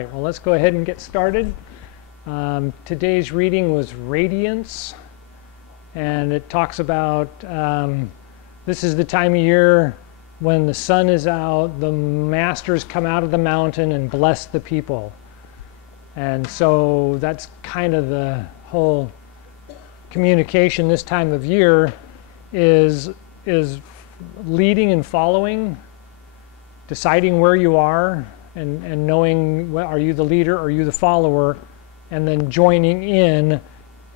right, well, let's go ahead and get started. Today's reading was Radiance, and it talks about this is the time of year when the sun is out, the masters come out of the mountain and bless the people. And so that's kind of the whole communication this time of year is leading and following, deciding where you are, and knowing, well, are you the leader, or are you the follower, and then joining in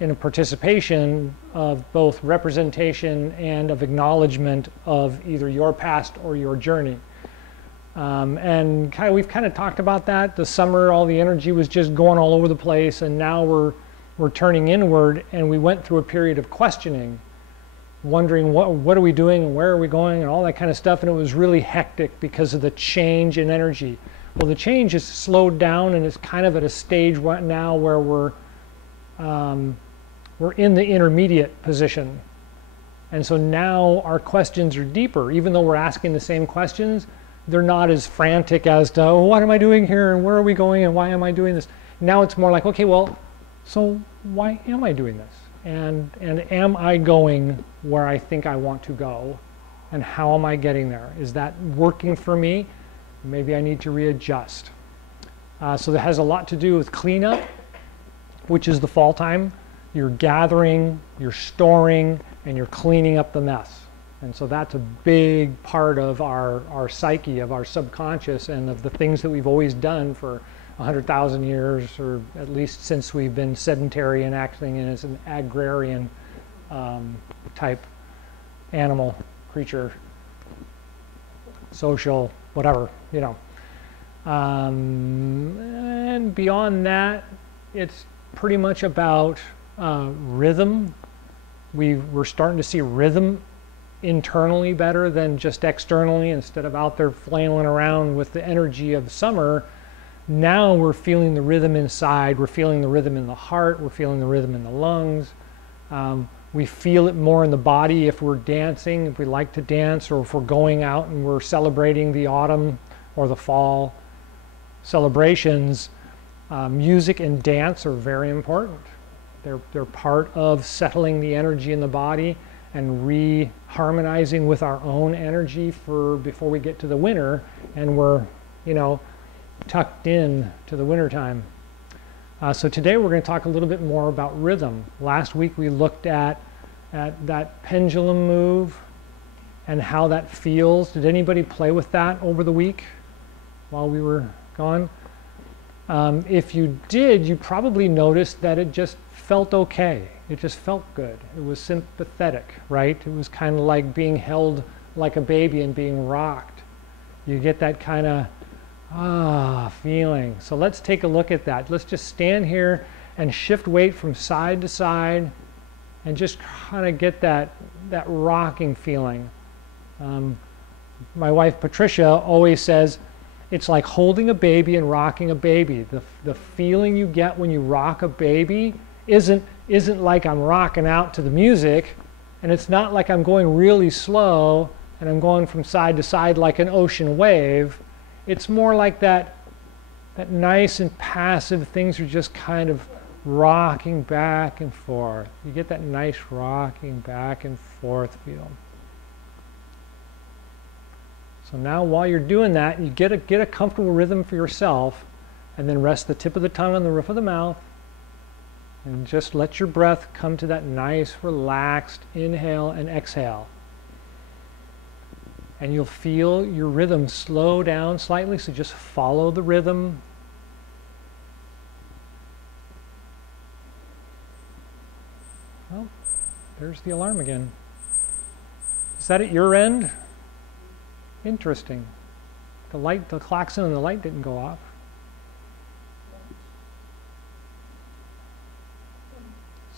a participation of both representation and of acknowledgement of either your past or your journey. And we've kind of talked about that. The summer, all the energy was just going all over the place, and now we're turning inward, and we went through a period of questioning, wondering what are we doing and where are we going and all that kind of stuff, and it was really hectic because of the change in energy. Well, the change has slowed down, and it's kind of at a stage right now where we're in the intermediate position. And so now our questions are deeper. Even though we're asking the same questions, they're not as frantic as to, oh, what am I doing here, and where are we going, and why am I doing this? Now it's more like, okay, well, so why am I doing this? And am I going where I think I want to go? And how am I getting there? Is that working for me? Maybe I need to readjust. So that has a lot to do with cleanup, which is the fall time. You're gathering, you're storing, and you're cleaning up the mess. And so that's a big part of our psyche, of our subconscious, and of the things that we've always done for 100,000 years, or at least since we've been sedentary and acting as an agrarian type animal, creature, social, whatever, you know. And beyond that, it's pretty much about rhythm. We're starting to see rhythm internally better than just externally. Instead of out there flailing around with the energy of summer, now we're feeling the rhythm inside, we're feeling the rhythm in the heart, we're feeling the rhythm in the lungs. We feel it more in the body if we're dancing, if we like to dance, or if we're going out and we're celebrating the autumn or the fall celebrations. Music and dance are very important. They're part of settling the energy in the body and re-harmonizing with our own energy before we get to the winter, and we're, tucked in to the winter time. So today we're going to talk a little bit more about rhythm. Last week we looked at that pendulum move and how that feels. Did anybody play with that over the week while we were gone? If you did, you probably noticed that it just felt okay. It just felt good. It was sympathetic, right? It was kind of like being held like a baby and being rocked. You get that kind of feeling. So let's take a look at that. Let's just stand here and shift weight from side to side and just kind of get that rocking feeling. My wife Patricia always says it's like holding a baby and rocking a baby. The feeling you get when you rock a baby isn't like I'm rocking out to the music, and it's not like I'm going really slow and I'm going from side to side like an ocean wave. It's more like that nice and passive, things are just kind of rocking back and forth. You get that nice rocking back and forth feel. So now while you're doing that, you get a comfortable rhythm for yourself, and then rest the tip of the tongue on the roof of the mouth, and just let your breath come to that nice, relaxed inhale and exhale. And you'll feel your rhythm slow down slightly, so just follow the rhythm. Well, there's the alarm again. Is that at your end? Interesting. The klaxon and the light didn't go off.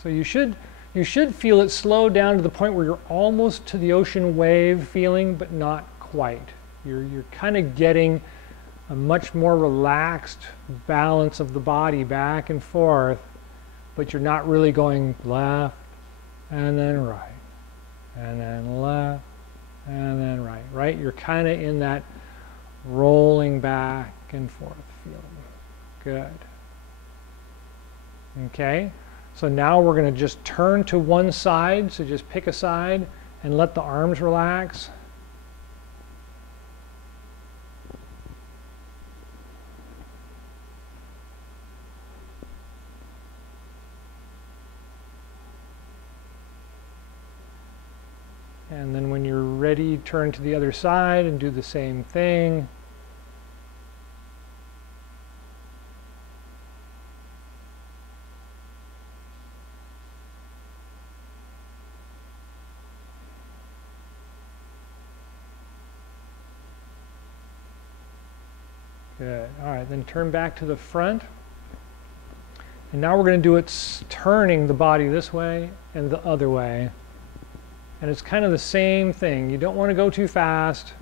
So you should feel it slow down to the point where you're almost to the ocean wave feeling, but not quite. You're kind of getting a much more relaxed balance of the body back and forth, but you're not really going left and then right and then left and then right? You're kind of in that rolling back and forth feeling. Good. Okay, so now we're going to just turn to one side, so just pick a side and let the arms relax. And then when you're ready, turn to the other side and do the same thing. Good. All right, then turn back to the front. And now we're going to do it turning the body this way and the other way. And it's kind of the same thing. You don't want to go too fast.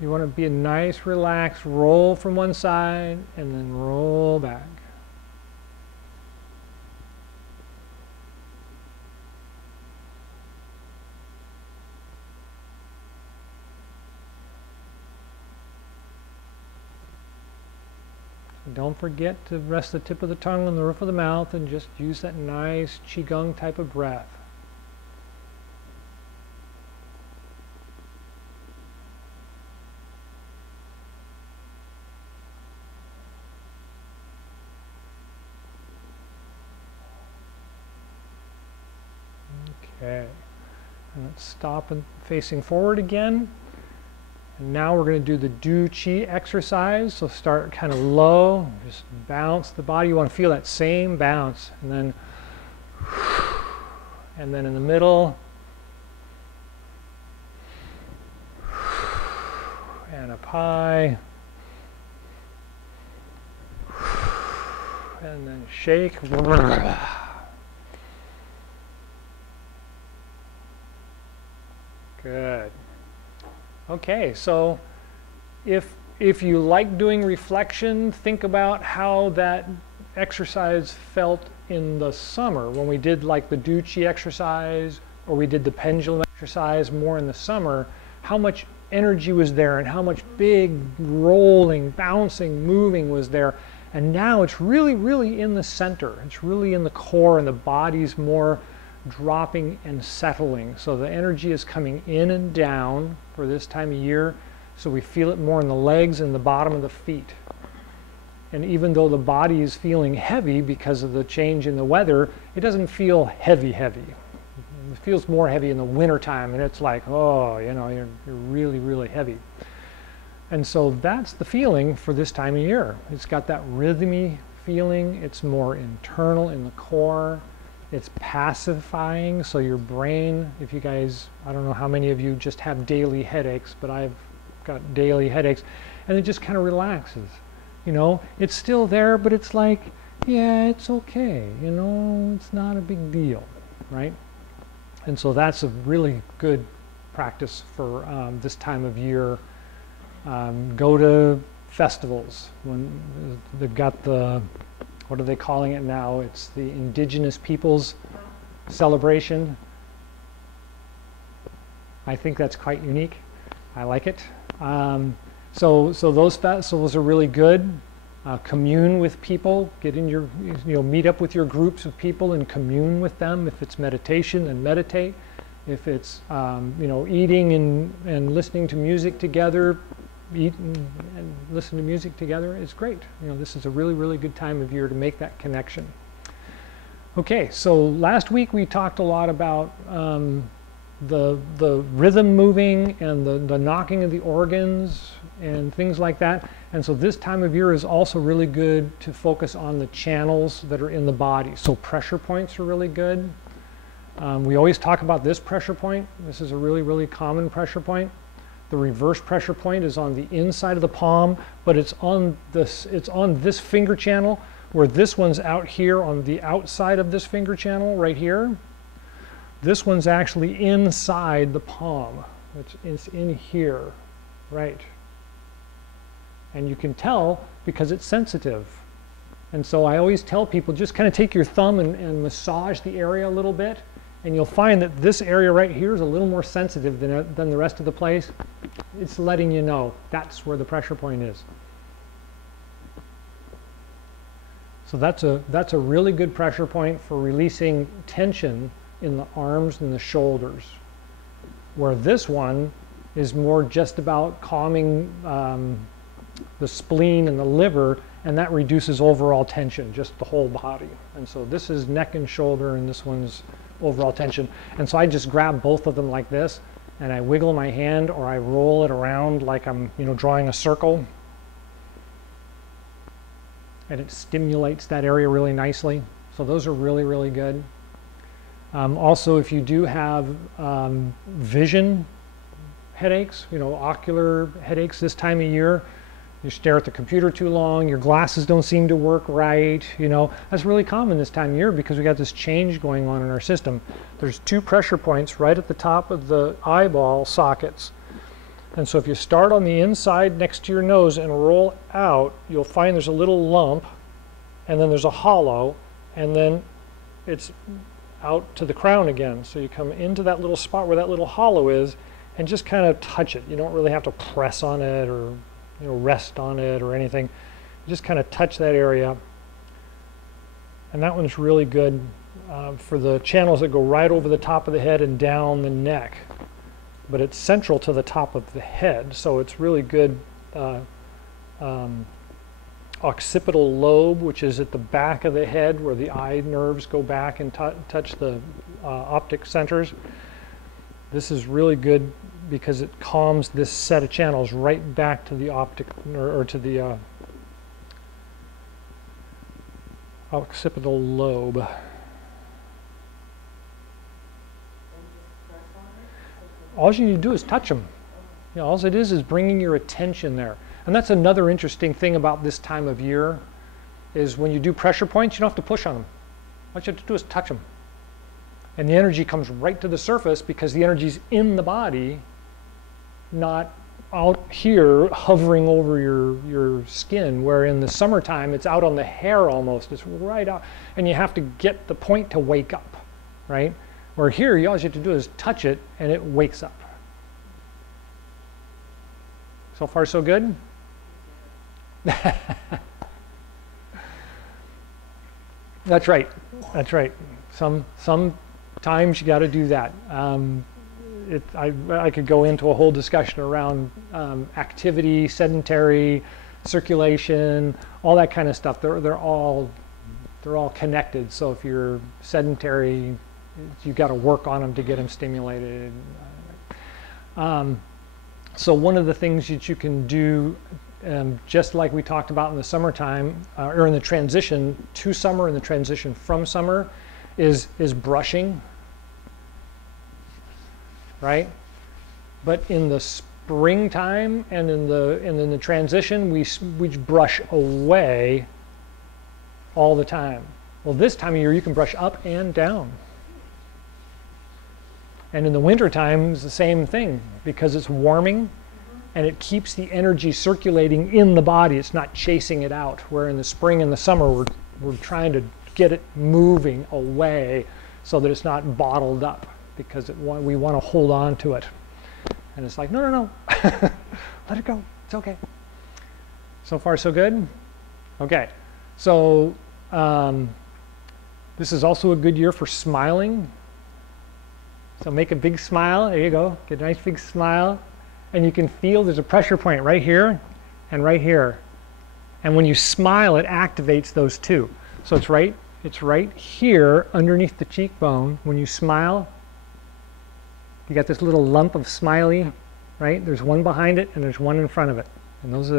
You want to be a nice, relaxed roll from one side and then roll back. Don't forget to rest the tip of the tongue on the roof of the mouth and just use that nice Chi Gung type of breath. Okay, and let's stop and facing forward again. And now we're going to do the Do Chi exercise. So start kind of low, just bounce the body. You want to feel that same bounce, and then in the middle, and up high, and then shake. Good. Okay, so if you like doing reflection, think about how that exercise felt in the summer when we did like the Do Chi exercise, or we did the pendulum exercise more in the summer. How much energy was there and how much big rolling, bouncing, moving was there. And now it's really, really in the center. It's really in the core, and the body's more dropping and settling. So the energy is coming in and down for this time of year. So we feel it more in the legs and the bottom of the feet. And even though the body is feeling heavy because of the change in the weather, it doesn't feel heavy. It feels more heavy in the wintertime, and it's like, oh, you know, you're really, really heavy. And so that's the feeling for this time of year. It's got that rhythmy feeling. It's more internal in the core. It's pacifying, so your brain, if you guys, I don't know how many of you just have daily headaches, but I've got daily headaches, and it just kind of relaxes. You know, it's still there, but it's like, yeah, it's okay. You know, it's not a big deal, right? And so that's a really good practice for this time of year. Go to festivals when they've got the, what are they calling it now? It's the Indigenous Peoples celebration. I think that's quite unique. I like it. So those festivals are really good. Commune with people. Get in your, meet up with your groups of people and commune with them. If it's meditation, then meditate. If it's eating and listening to music together, eat and listen to music together is great. This is a really, really good time of year to make that connection. Okay, so last week we talked a lot about the rhythm moving and the knocking of the organs and things like that. And so this time of year is also really good to focus on the channels that are in the body. So pressure points are really good. We always talk about this pressure point. This is a really, really common pressure point. The reverse pressure point is on the inside of the palm, but it's on this finger channel, where this one's out here on the outside of this finger channel right here. This one's actually inside the palm. It's in here, right? And you can tell because it's sensitive. And so I always tell people, just kind of take your thumb and massage the area a little bit, and you'll find that this area right here is a little more sensitive than the rest of the place. It's letting you know that's where the pressure point is. So that's a really good pressure point for releasing tension in the arms and the shoulders. Where this one is more just about calming the spleen and the liver, and that reduces overall tension, just the whole body. And so this is neck and shoulder, and this one's overall tension. And so I just grab both of them like this, and I wiggle my hand, or I roll it around like I'm, drawing a circle. And it stimulates that area really nicely. So those are really, really good. Also, if you do have vision headaches, ocular headaches this time of year, you stare at the computer too long, your glasses don't seem to work right, that's really common this time of year because we got this change going on in our system. There's 2 pressure points right at the top of the eyeball sockets. And so if you start on the inside next to your nose and roll out, you'll find there's a little lump, and then there's a hollow, and then it's out to the crown again. So you come into that little spot where that little hollow is and just kind of touch it. You don't really have to press on it or rest on it or anything. You just kind of touch that area. And that one's really good for the channels that go right over the top of the head and down the neck. But it's central to the top of the head, so it's really good. Occipital lobe, which is at the back of the head where the eye nerves go back and touch the optic centers. This is really good because it calms this set of channels right back to the optic or to the occipital lobe. All you need to do is touch them. All it is bringing your attention there. And that's another interesting thing about this time of year is when you do pressure points, you don't have to push on them. What you have to do is touch them. And the energy comes right to the surface because the energy's in the body, not out here hovering over your skin, where in the summertime it's out on the hair almost. It's right out. And you have to get the point to wake up, right? Where here, all you have to do is touch it and it wakes up. So far, so good? That's right. That's right. Sometimes you got to do that. I could go into a whole discussion around activity, sedentary, circulation, all that kind of stuff. They're all connected. So if you're sedentary, you got to work on them to get them stimulated. So one of the things that you can do, just like we talked about in the summertime, or in the transition to summer and the transition from summer, is brushing, right? But in the springtime and in the transition, we brush away all the time. Well, this time of year, you can brush up and down. And in the wintertime, it's the same thing because it's warming and it keeps the energy circulating in the body. It's not chasing it out, where in the spring and the summer, we're trying to get it moving away so that it's not bottled up because we want to hold on to it. And it's like, no. Let it go. It's okay. So far, so good? Okay. So this is also a good year for smiling. So make a big smile. There you go. Get a nice big smile. And you can feel there's a pressure point right here and right here. And when you smile, it activates those two. So it's right here underneath the cheekbone. When you smile, you got this little lump of smiley, right? There's one behind it and there's one in front of it. And those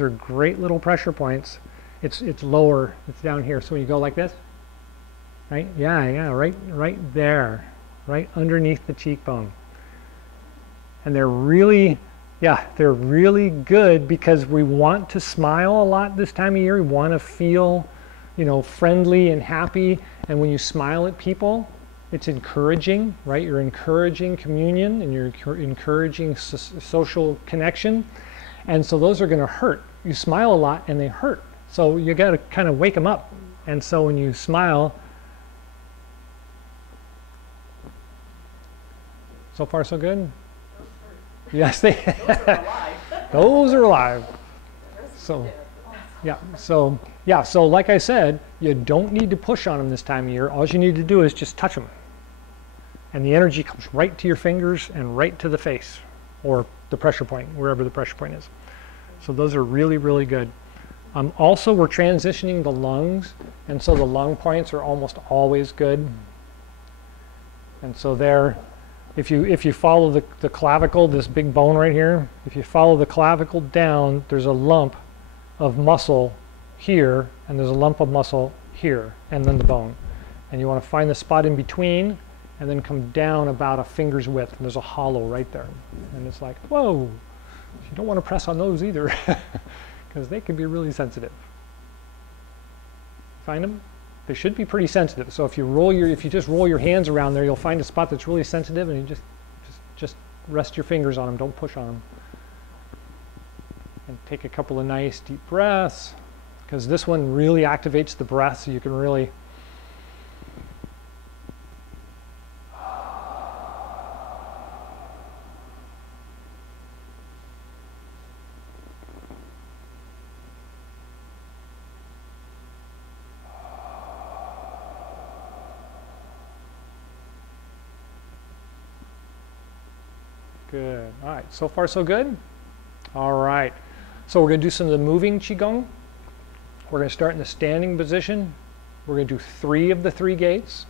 are great little pressure points. It's lower. It's down here. So when you go like this, right? Yeah, right there. Right underneath the cheekbone. And they're really good because we want to smile a lot this time of year. We want to feel, friendly and happy. And when you smile at people, it's encouraging, right? You're encouraging communion and you're encouraging social connection. And so those are going to hurt. You smile a lot and they hurt. So you got to kind of wake them up. And so when you smile, so far, so good? Yes, those are alive. Those are alive. So, So like I said, you don't need to push on them this time of year. All you need to do is just touch them. And the energy comes right to your fingers and right to the face, or the pressure point, wherever the pressure point is. So those are really, really good. Also, we're transitioning the lungs, and so the lung points are almost always good. And so there, if you follow the clavicle, this big bone right here, if you follow the clavicle down, there's a lump of muscle here, and there's a lump of muscle here, and then the bone. And you want to find the spot in between, and then come down about a finger's width, and there's a hollow right there. And it's like, whoa, you don't want to press on those either, because they can be really sensitive. Find them? They should be pretty sensitive. So if you just roll your hands around there, you'll find a spot that's really sensitive, and you just rest your fingers on them. Don't push on them. And take a couple of nice deep breaths, because this one really activates the breath, so you can really good. All right, so far so good? All right, so we're going to do some of the moving Chi Gung. We're going to start in the standing position. We're going to do 3 of the 3 gates.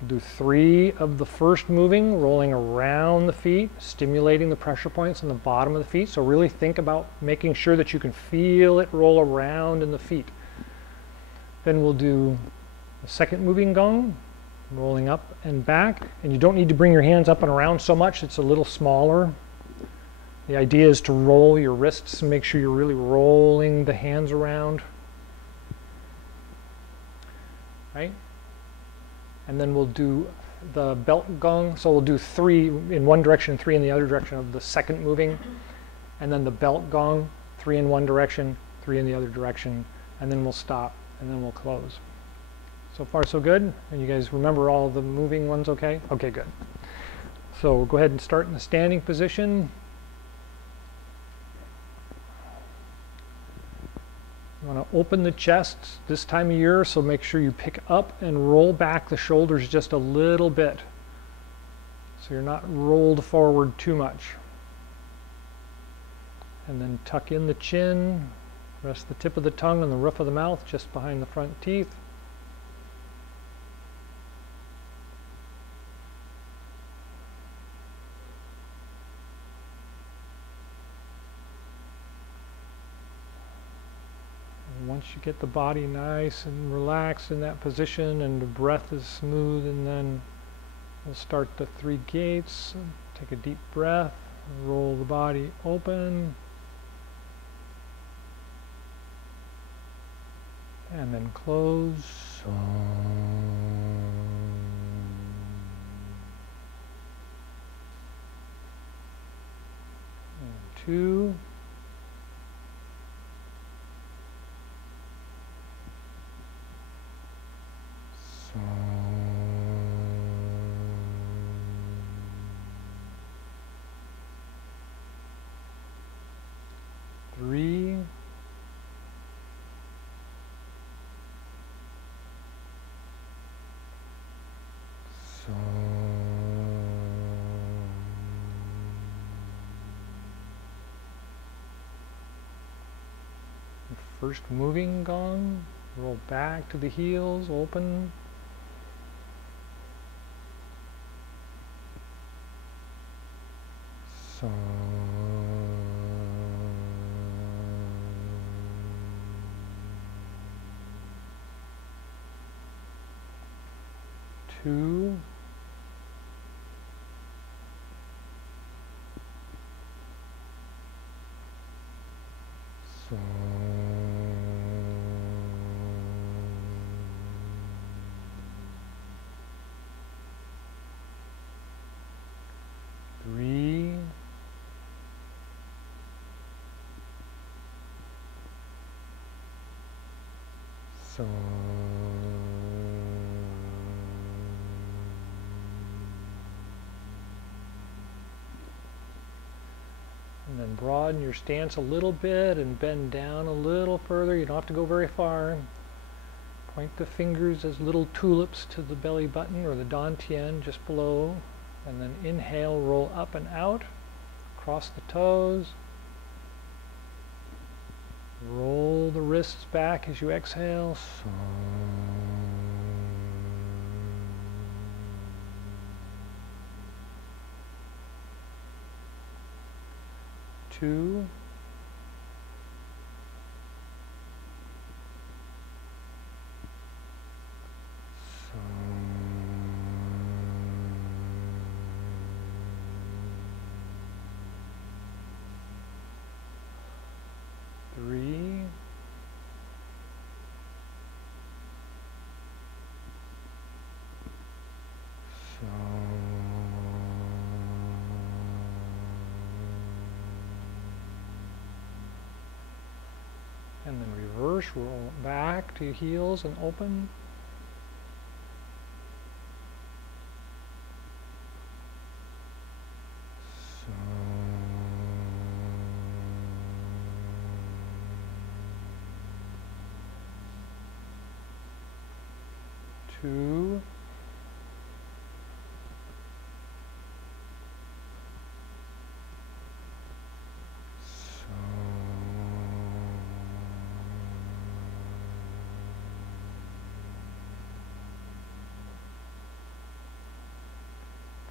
We'll do 3 of the first moving, rolling around the feet, stimulating the pressure points on the bottom of the feet. So really think about making sure that you can feel it roll around in the feet. Then we'll do the second moving Gong, rolling up and back, and you don't need to bring your hands up and around so much. It's a little smaller. The idea is to roll your wrists and make sure you're really rolling the hands around, right? And then we'll do the belt gong. So we'll do 3 in one direction, 3 in the other direction of the second moving, and then the belt gong, 3 in one direction, 3 in the other direction, and then we'll stop, and then we'll close. So far so good? And you guys remember all the moving ones okay? Okay, good. So we'll go ahead and start in the standing position. You want to open the chest this time of year, so make sure you pick up and roll back the shoulders just a little bit, so you're not rolled forward too much. And then tuck in the chin, rest the tip of the tongue on the roof of the mouth just behind the front teeth. Once you get the body nice and relaxed in that position and the breath is smooth, and then we'll start the 3 gates. Take a deep breath, roll the body open, and then close. And 2. First moving gong, roll back to the heels, open. So. 2. So. 3. So. 1. And then broaden your stance a little bit and bend down a little further. You don't have to go very far. Point the fingers as little tulips to the belly button or the dantian just below. And then inhale, roll up and out, across the toes. Roll the wrists back as you exhale. 2, 3, 4, and then reverse, roll back to heels and open. 2,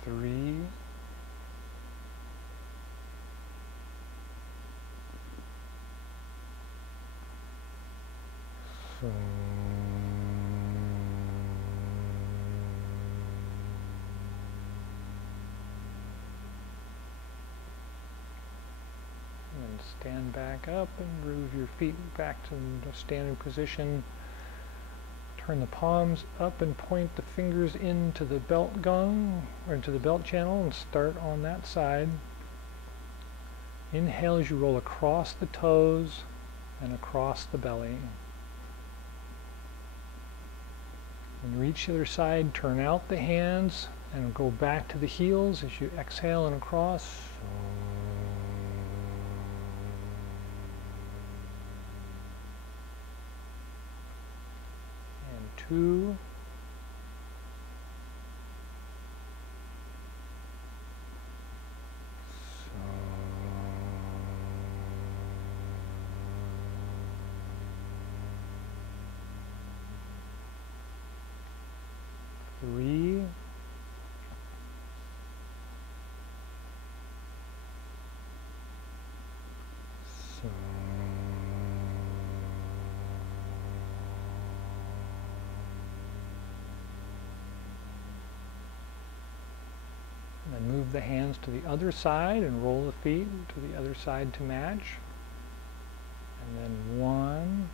3, 4, and stand back up and move your feet back to the standing position. Turn the palms up and point the fingers into the belt gong, or into the belt channel, and start on that side. Inhale as you roll across the toes and across the belly. When you reach the other side, turn out the hands and go back to the heels as you exhale and across. And 2, 3, 4, and then move the hands to the other side and roll the feet to the other side to match. And then 1,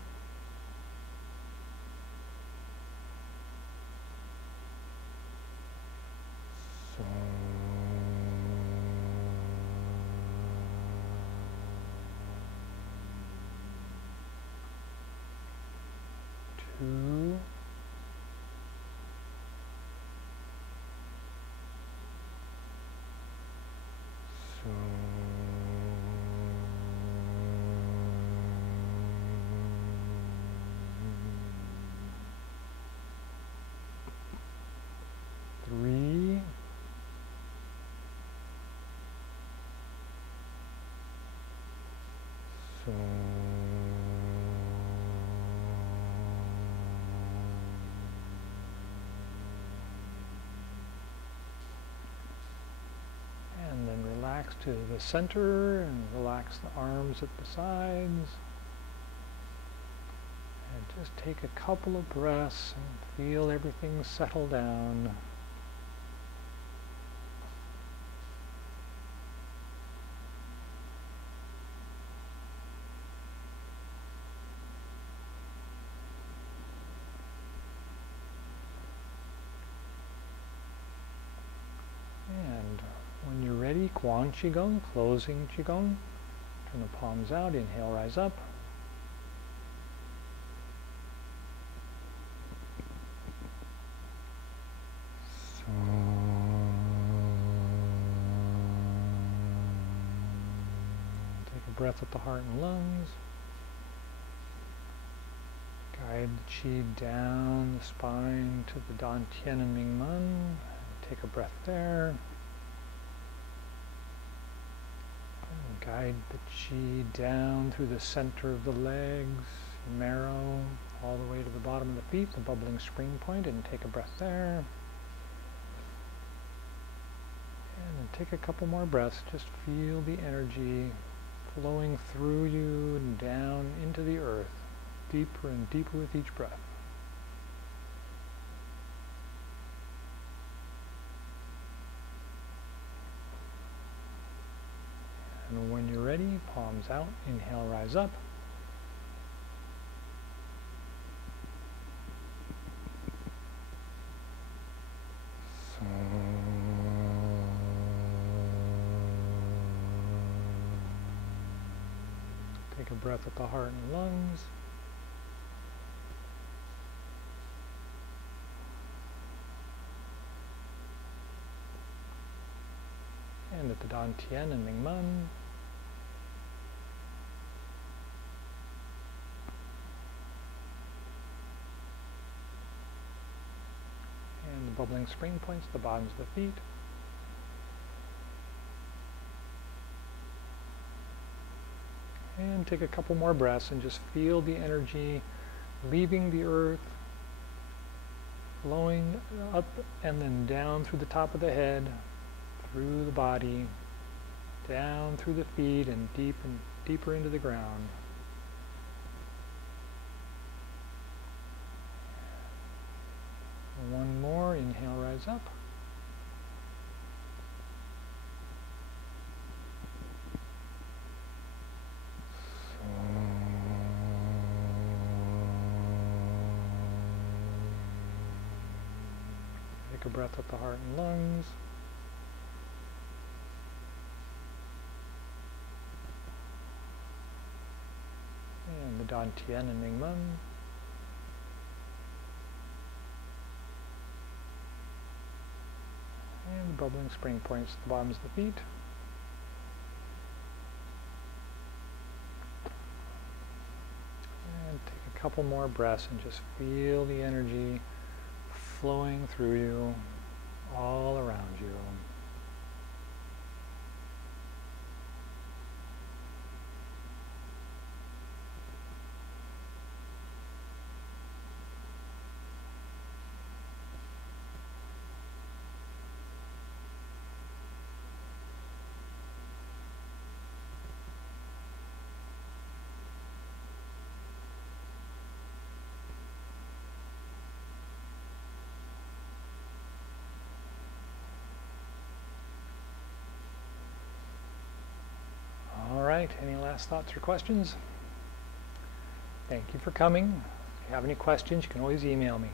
4, 2, 3, 4, 5, and then relax to the center and relax the arms at the sides. And just take a couple of breaths and feel everything settle down. And when you're ready, Quan Chi Gung, closing Chi Gung. Turn the palms out, inhale, rise up. a breath with the heart and lungs. Guide the chi down the spine to the Dan Tian and Ming Men. Take a breath there. And guide the chi down through the center of the legs, marrow, all the way to the bottom of the feet, the bubbling spring point, and take a breath there. And then take a couple more breaths. Just feel the energy flowing through you and down into the earth, deeper and deeper with each breath. And when you're ready, palms out, inhale, rise up. Take a breath with the heart and lungs. And at the Dan Tian and Ming Men. And the bubbling spring points, the bottoms of the feet. And take a couple more breaths and just feel the energy leaving the earth, flowing up and then down through the top of the head, through the body, down through the feet and deeper into the ground. One more, inhale, rise up. Take a breath with the heart and lungs. And the Dan Tian and Ming Men. And the bubbling spring points at the bottoms of the feet. And take a couple more breaths and just feel the energy flowing through you, all around you. Any last thoughts or questions? Thank you for coming. If you have any questions, you can always email me.